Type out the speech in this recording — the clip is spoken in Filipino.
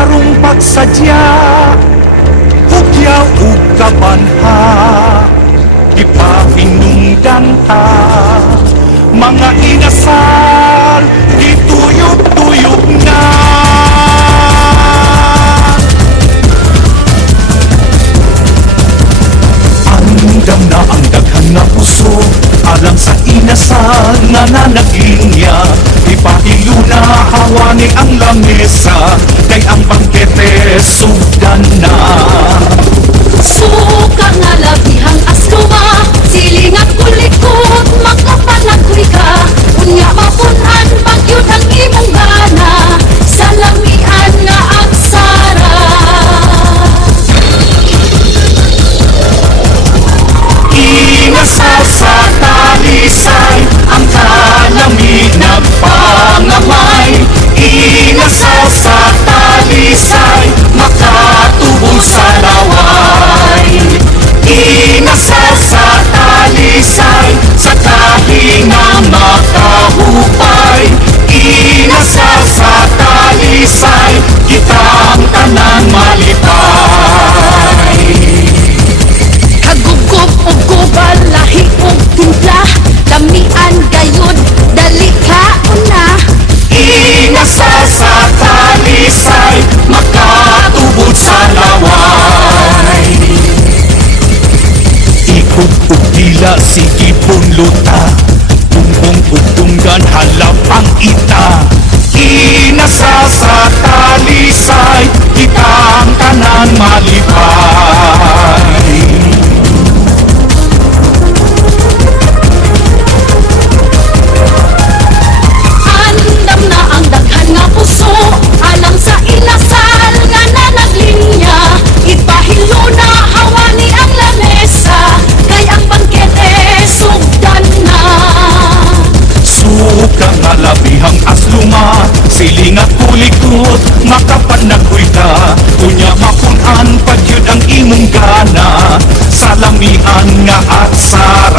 sarong pagsadya, hugyaw ug kabanha, ipahinungdan ta. Mga inasal, ituyog-tuyog na. Andam na ang daghan nga puso, alang sa inasal nga nanaglinya. Ipahilo na hawani ang lamesa, kay ang bangkete sugdan na. Suka nga labihang asluma, siling at kulikot, makapanagoy ka. Unya mapunan, pagyud ang imong gana, sa lamian nga agsara. Inasal sa talisay, ang kalami nagpangamay. Inasal sa talisay, makatubol sa laway. Inasal sa talisay, sa kahinga makahupay. Inasal sa talisay, kitang tanan malipay. Kagugop o gubal, lahi o timpla, lamian gayud, dali ka una. Inasal sa talisay, makatubod sa laway. Ikot ug dila, sige punluta, bumbong ug tunggan, halap ang ita. Inasal sa talisay, kitang tanan malipay. Andam na ang daghan nga puso, alang sa inasal nga nanaglinya. Ipahilo na hawani ang lamesa, kay ang bangkete sugdan na. Suka nga labihang asluma, siling at kulikot, makapanagoy ka. Unya mapunan pagyud ang imong gana, sa lamian nga aksara.